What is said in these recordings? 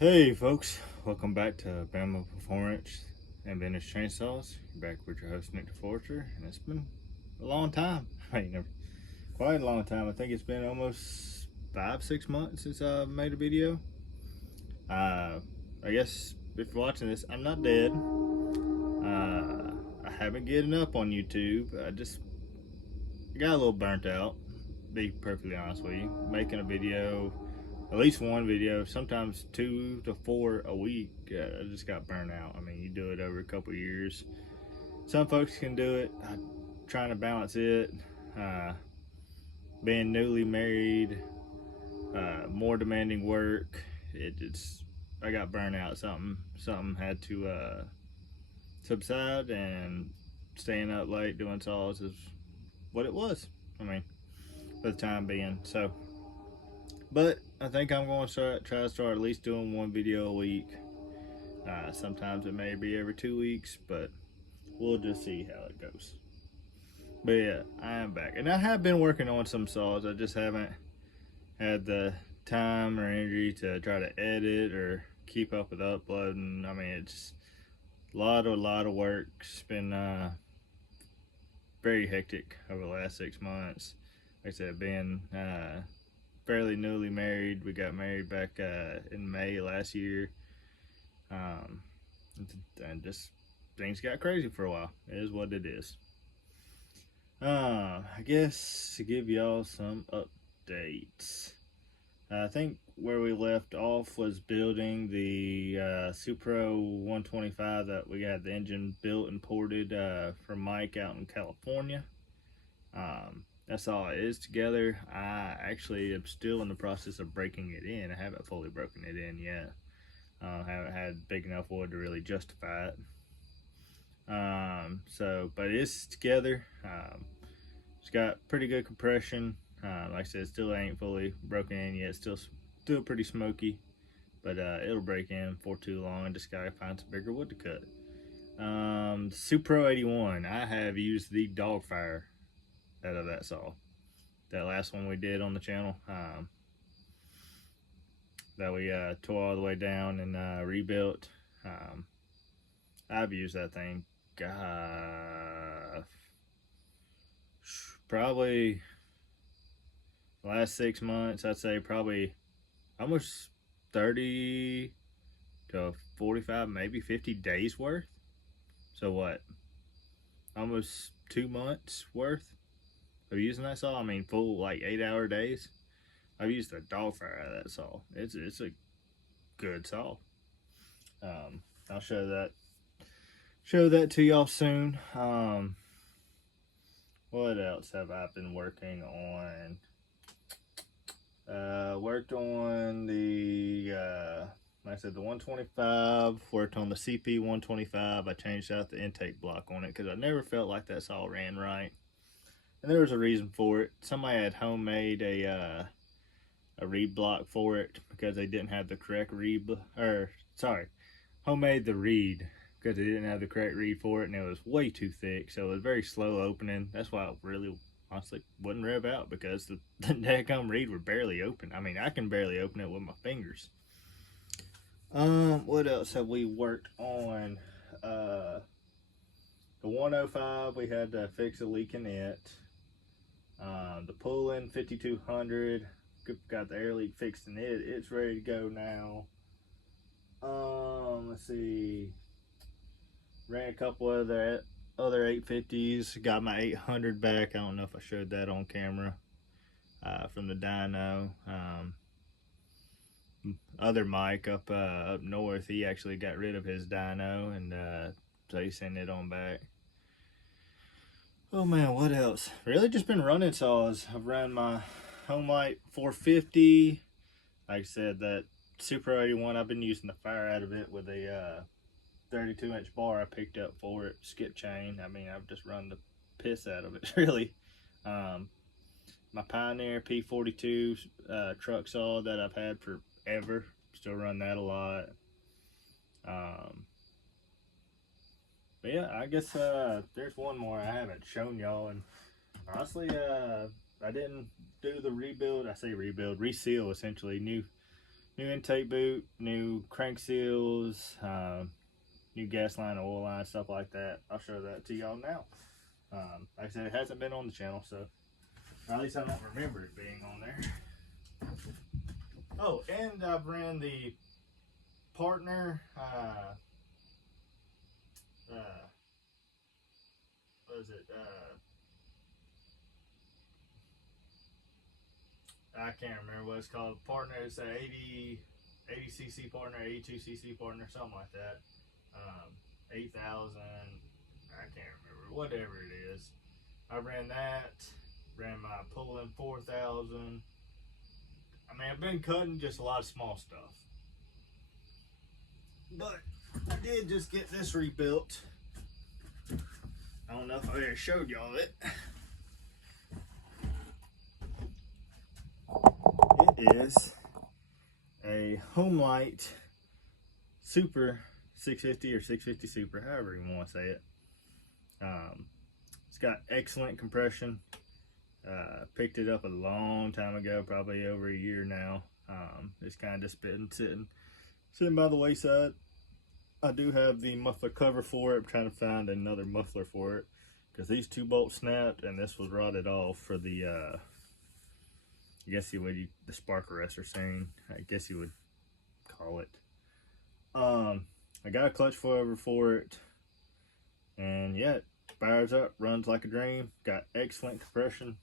Hey folks, welcome back to Bama Performance and Vintage Chainsaws. You're back with your host Nick DeForester, and it's been a long time. I mean, quite a long time. I think it's been almost 5-6 months since I made a video. I guess if you're watching this, I'm not dead. I haven't given up on YouTube. I got a little burnt out, to be perfectly honest with you. Making a video, at least one video, sometimes 2 to 4 a week. I just got burnt out. I mean, you do it over a couple years. Some folks can do it. I'm trying to balance it. Being newly married, more demanding work. I got burnt out. Something had to subside, and staying up late doing saws is what it was. I mean, for the time being. So, but I think I'm going to try to start at least doing one video a week. Sometimes it may be every 2 weeks, but we'll just see how it goes. But yeah, I am back, and I have been working on some saws. I just haven't had the time or energy to try to edit or keep up with uploading. I mean, it's a lot of work. It's been very hectic over the last 6 months. Like I said, being fairly newly married. We got married back in May last year. And just things got crazy for a while. It is what it is. I guess to give y'all some updates. I think where we left off was building the Supro 125 that we got the engine built and ported from Mike out in California. That's all it is together. I actually am still in the process of breaking it in. I haven't fully broken it in yet. Haven't had big enough wood to really justify it. But it is together. It's got pretty good compression. Like I said, it still ain't fully broken in yet. Still pretty smoky, but it'll break in for too long. And just gotta find some bigger wood to cut. Supro 81. I have used the dog fire out of that saw. That last one we did on the channel. That we tore all the way down and rebuilt. I've used that thing probably the last 6 months. I'd say probably almost 30 to 45, maybe 50 days worth. So what, almost 2 months worth of using that saw. I mean, full like 8-hour days. I've used the dog fire out of that saw. It's a good saw. I'll show that to y'all soon. What else have I been working on? Worked on the like I said, the 125. Worked on the CP 125. I changed out the intake block on it because I never felt like that saw ran right, and there was a reason for it. Somebody had homemade a reed block for it because they didn't have the correct homemade the reed because they didn't have the correct reed for it, and it was way too thick, so it was very slow opening. That's why I really honestly wouldn't rev out, because the daggum reed would barely open. I mean, I can barely open it with my fingers. What else have we worked on? The 105, we had to fix a leak in it. The pull-in 5200, got the air leak fixed in it. It's ready to go now. Let's see. Ran a couple of other 850s. Got my 800 back. I don't know if I showed that on camera. From the dyno. Other Mike up north, he actually got rid of his dyno, and so he sent it on back. Oh man, what else? Really just been running saws. I've run my Homelight 450. Like I said, that Supro 81, I've been using the fire out of it with a 32-inch bar I picked up for it, skip chain. I mean, I've just run the piss out of it, really. My Pioneer P42 truck saw that I've had forever, still run that a lot. But yeah, I guess there's one more I haven't shown y'all, and honestly, I didn't do the rebuild. I say rebuild, reseal essentially. new intake boot, new crank seals, new gas line, oil line, stuff like that. I'll show that to y'all now. Like I said, it hasn't been on the channel, so or at least I don't remember it being on there. Oh, and I've ran the partner what is it? I can't remember what it's called. Partner, it's a 80cc partner, 82cc partner, something like that. 8,000, I can't remember, whatever it is. I ran that, ran my pulling 4,000. I mean, I've been cutting just a lot of small stuff. But I did just get this rebuilt. I don't know if I ever showed y'all it. It is a Homelight Super 650 or 650 Super, however you want to say it. It's got excellent compression. Picked it up a long time ago, probably over a year now. It's kind of just been sitting by the wayside. I do have the muffler cover for it. I'm trying to find another muffler for it because these two bolts snapped and this was rotted off for the I guess you would, the spark arrestor scene, I guess you would call it. I got a clutch foiler for it, and yeah, it fires up, runs like a dream, got excellent compression.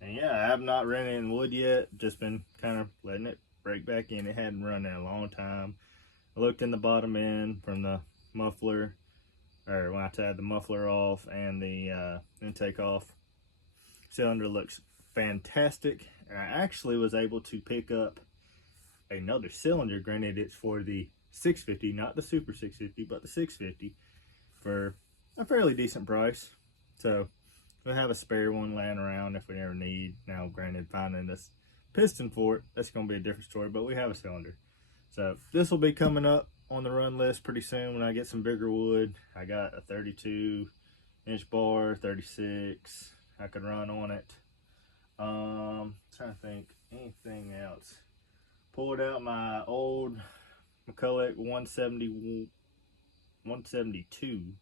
And yeah, I have not ran it in wood yet, just been kind of letting it break back in. It hadn't run in a long time. I looked in the bottom end from the muffler, or when I tied the muffler off and the intake off. Cylinder looks fantastic. And I actually was able to pick up another cylinder. Granted, it's for the 650, not the Super 650, but the 650 for a fairly decent price. So we'll have a spare one laying around if we ever need. Now, granted, finding this piston for it, that's going to be a different story, but we have a cylinder. So this will be coming up on the run list pretty soon when I get some bigger wood. I got a 32-inch bar, 36 I could run on it. Trying to think anything else. Pulled out my old McCulloch 172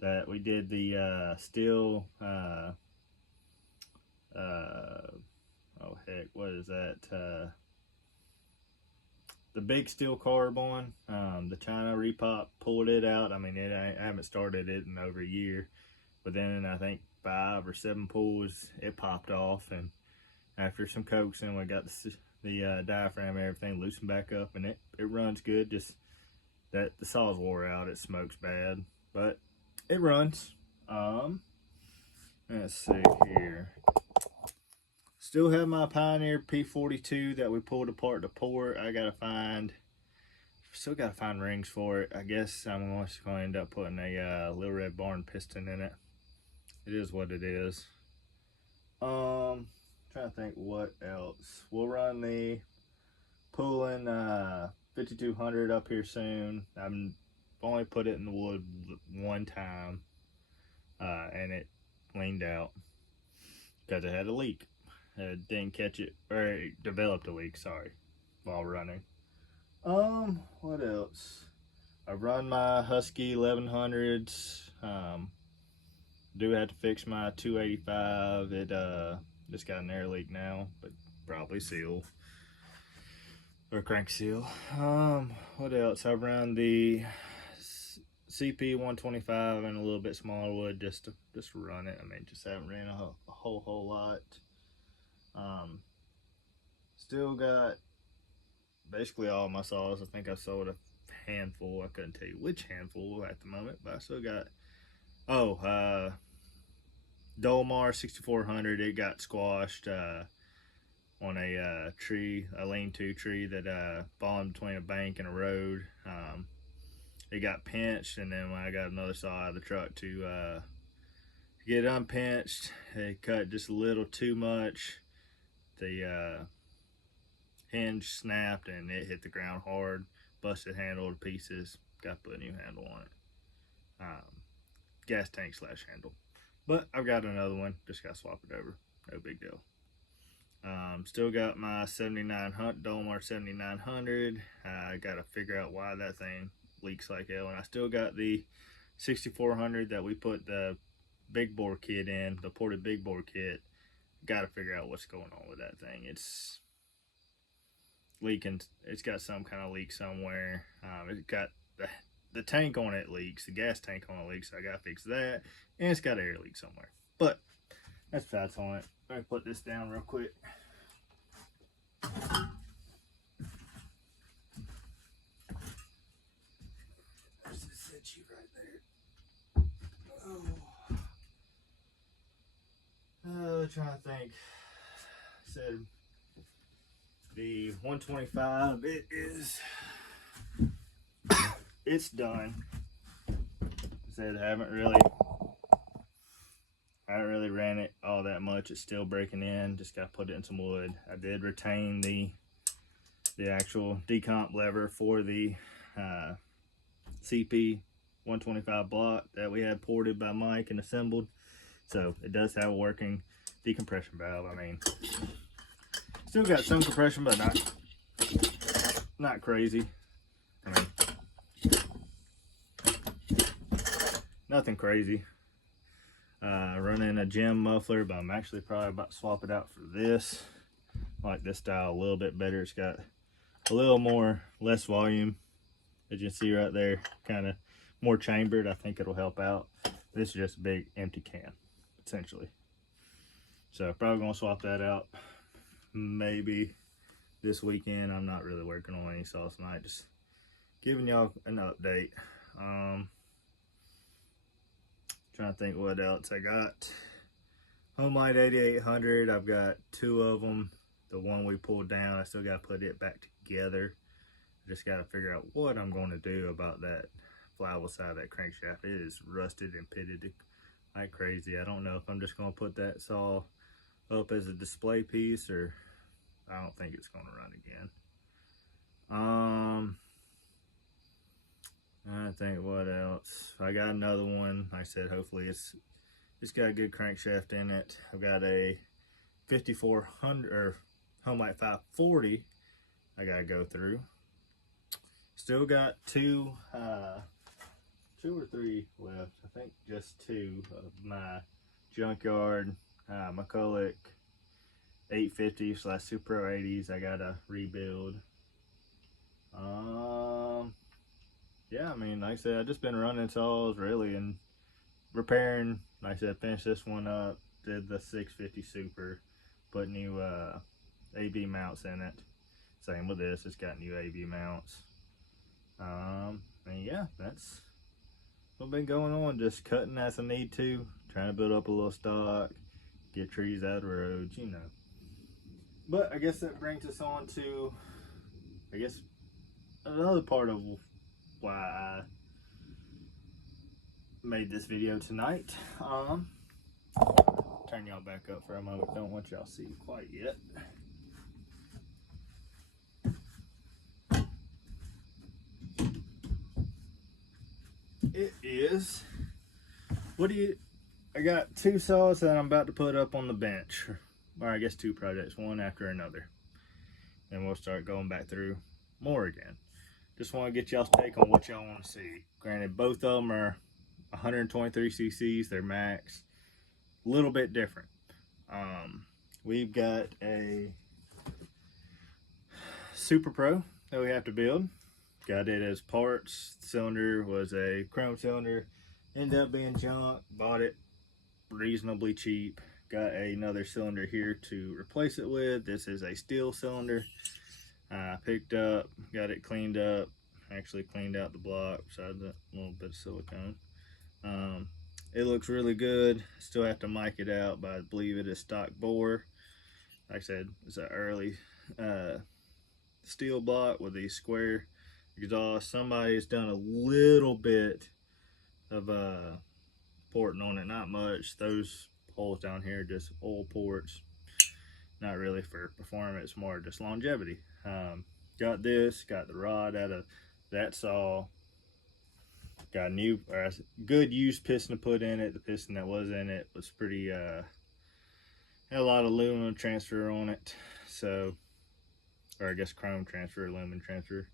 that we did the steel oh heck, what is that, the big steel carb on, the China repop. Pulled it out. I mean, I haven't started it in over a year, but then I think 5 or 7 pulls, it popped off, and after some coaxing, we got the diaphragm and everything loosened back up, and it runs good. Just that the saws wore out, it smokes bad, but it runs. Let's see here. Still have my Pioneer P42 that we pulled apart to port. Still gotta find rings for it. I guess I'm just gonna end up putting a Little Red Barn piston in it. It is what it is. Trying to think what else. We'll run the Pulling 5200 up here soon. I've only put it in the wood one time, and it leaned out because it had a leak. It didn't catch it, or it developed a leak, sorry, while running. What else? I run my Husky 1100s. Do have to fix my 285. It just got an air leak now, but probably seal or crank seal. What else? I run the CP 125 and a little bit smaller wood just to run it. I mean, just haven't ran a whole lot. Still got basically all my saws. I think I sold a handful. I couldn't tell you which handful at the moment, but I still got, Dolmar 6400. It got squashed on a tree, a lean-to tree that fallen between a bank and a road. It got pinched, and then when I got another saw out of the truck to get it unpinched, it cut just a little too much. The hinge snapped and it hit the ground hard, busted handle to pieces. Got to put a new handle on it. Gas tank / handle. But I've got another one, just got to swap it over, no big deal. Still got my 7900 Dolmar 7900. I got to figure out why that thing leaks like hell. And I still got the 6400 that we put the big bore kit in, the ported big bore kit. Got to figure out what's going on with that thing. It's leaking. It's got some kind of leak somewhere. It got the tank on it leaks. The gas tank on it leaks. So I got to fix that. And it's got an air leak somewhere. But that's fats on it. Let me put this down real quick. There's the Cinchi right there. Trying to think. Said the 125. It's done. Said I haven't really ran it all that much. It's still breaking in. Just got to put it in some wood. I did retain the actual decomp lever for the CP 125 block that we had ported by Mike and assembled. So it does have a working decompression valve. I mean, still got some compression, but not crazy. I mean, nothing crazy. Running a gem muffler, but I'm actually probably about to swap it out for this. I like this style a little bit better. It's got a little less volume, as you can see right there, kind of more chambered. I think it'll help out. This is just a big empty can, essentially. So probably gonna swap that out maybe this weekend. I'm not really working on any sauce tonight, just giving y'all an update. Trying to think what else I got. Homelight 8800. I've got 2 of them. The one we pulled down, I still got to put it back together. Just got to figure out what I'm going to do about that flywheel side of that crankshaft. It is rusted and pitted like crazy. I don't know if I'm just going to put that saw up as a display piece, or I don't think it's going to run again. I think what else. I got another one. Like I said, hopefully it's got a good crankshaft in it. I've got a 5400 or Homelight 540 I gotta go through. Still got two or three left. I think just 2 of my junkyard McCulloch 850/Super 80s I gotta rebuild. Yeah, I mean, like I said, I've just been running saws really and repairing. Like I said, finished this one up, did the 650 Super, put new AB mounts in it. Same with this, it's got new AB mounts. And yeah, that's what's been going on. Just cutting as I need to, trying to build up a little stock, get trees out of the roads, you know. But I guess that brings us on to, I guess, another part of why I made this video tonight. Turn y'all back up for a moment. Don't want y'all to see quite yet. It is, I got 2 saws that I'm about to put up on the bench, or I guess 2 projects, one after another, and we'll start going back through more again. Just want to get y'all's take on what y'all want to see. Granted, both of them are 123 cc's, they're max, a little bit different. We've got a Super Pro that we have to build. Got it as parts. The cylinder was a chrome cylinder, ended up being junk, bought it reasonably cheap. Got another cylinder here to replace it with. This is a steel cylinder. Picked up, got it cleaned up, actually cleaned out the block besides a little bit of silicone. It looks really good. Still have to mic it out, but I believe it is stock bore. Like I said, it's an early steel block with a square exhaust. Somebody's done a little bit of porting on it, not much. Those holes down here are just oil ports, not really for performance, more just longevity. Got this, got the rod out of that saw, got a new, or a good used piston to put in it. The piston that was in it was pretty, had a lot of aluminum transfer on it. So, or I guess chrome transfer, aluminum transfer,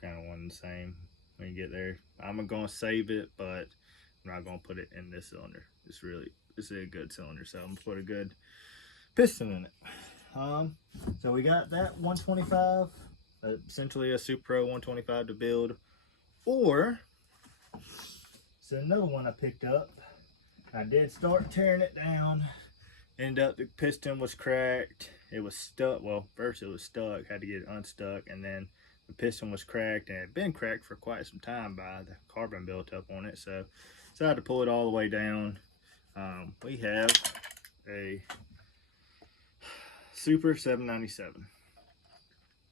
kind of one and the same when you get there. I'm gonna save it, but I'm not gonna put it in this cylinder. It's a good cylinder, so I'm gonna put a good piston in it. So we got that 125, essentially a Super Pro 125 to build, or it's another one I picked up. I did start tearing it down. Ended up the piston was cracked. It was stuck. Well, first it was stuck, had to get it unstuck, and then the piston was cracked, and it had been cracked for quite some time by the carbon built up on it. So decided to pull it all the way down. We have a Super 797.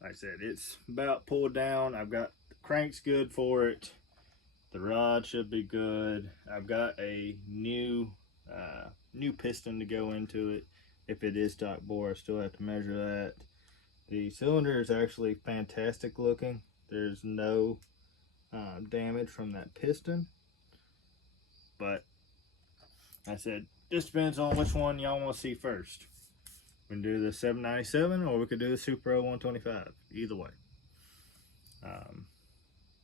Like I said, it's about pulled down. I've got the cranks good for it. The rod should be good. I've got a new piston to go into it. If it is stock bore, I still have to measure that. The cylinder is actually fantastic looking. There's no damage from that piston. But I said, just depends on which one y'all want to see first. We can do the 797 or we could do the Super Pro 125. Either way.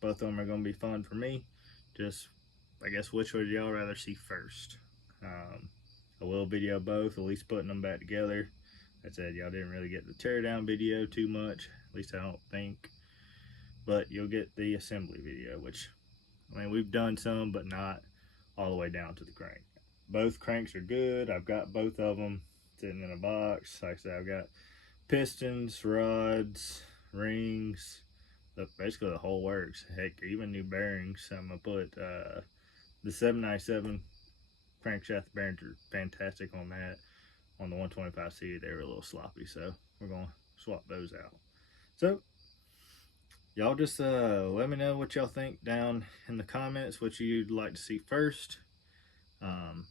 Both of them are going to be fun for me. Just, I guess, which would y'all rather see first? I will video both, at least putting them back together. Like I said, y'all didn't really get the teardown video too much, at least I don't think. But you'll get the assembly video, which, I mean, we've done some, but not all the way down to the crank. Both cranks are good. I've got both of them sitting in a box. Like I said, I've got pistons, rods, rings, basically the whole works. Heck, even new bearings. I'm gonna put the 797 crankshaft bearings are fantastic on that. On the 125C, they were a little sloppy, so we're gonna swap those out. So y'all just let me know what y'all think down in the comments, what you'd like to see first.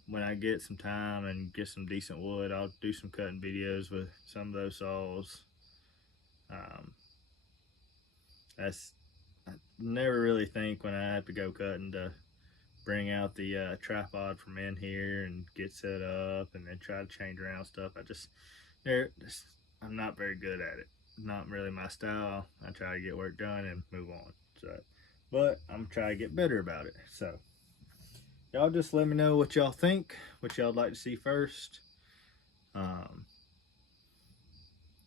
When I get some time and get some decent wood, I'll do some cutting videos with some of those saws. I never really think when I have to go cutting to bring out the tripod from in here and get set up and then try to change around stuff. I'm not very good at it. Not really my style. I try to get work done and move on. So, but I'm trying to get better about it. So y'all just let me know what y'all think, what y'all like to see first.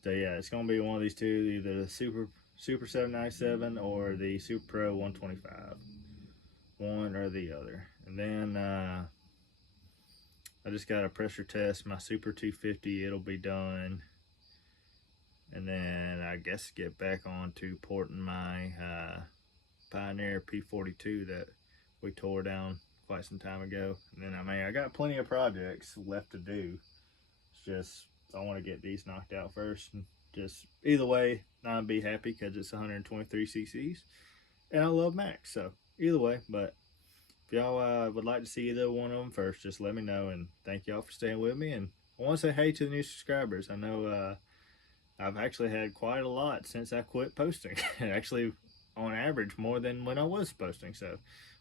So yeah, it's gonna be one of these two, either the Super 797 or the Super Pro 125. One or the other. And then I just got to pressure test my Super 250. It'll be done. And then I guess get back on to porting my Pioneer P42 that we tore down quite some time ago. And then, I mean, I got plenty of projects left to do. It's just, I want to get these knocked out first. And just, either way, I'll be happy because it's 123 cc's. And I love Max, so either way. But if y'all would like to see either one of them first, just let me know. And thank y'all for staying with me. And I want to say hey to the new subscribers. I know I've actually had quite a lot since I quit posting. Actually, on average, more than when I was posting. So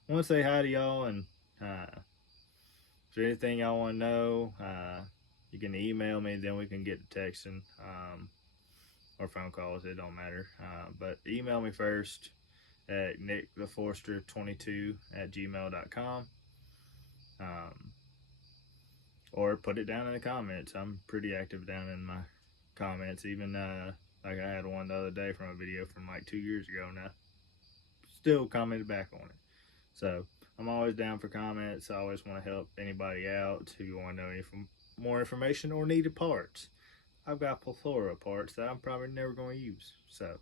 I want to say hi to y'all. And if there's anything y'all want to know, you can email me. Then we can get to texting or phone calls. It don't matter. But email me first at nicktheforester22@gmail.com, or put it down in the comments. I'm pretty active down in my comments, even like I had one the other day from a video from like 2 years ago, and I still commented back on it. So I'm always down for comments. I always want to help anybody out who want to know any more information or needed parts. I've got a plethora of parts that I'm probably never going to use. So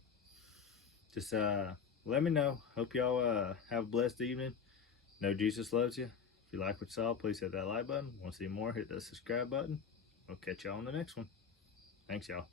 just let me know. Hope y'all have a blessed evening. Know Jesus loves you. If you like what you saw, please hit that like button. Want to see more, hit that subscribe button. We'll catch y'all on the next one. Thanks, y'all.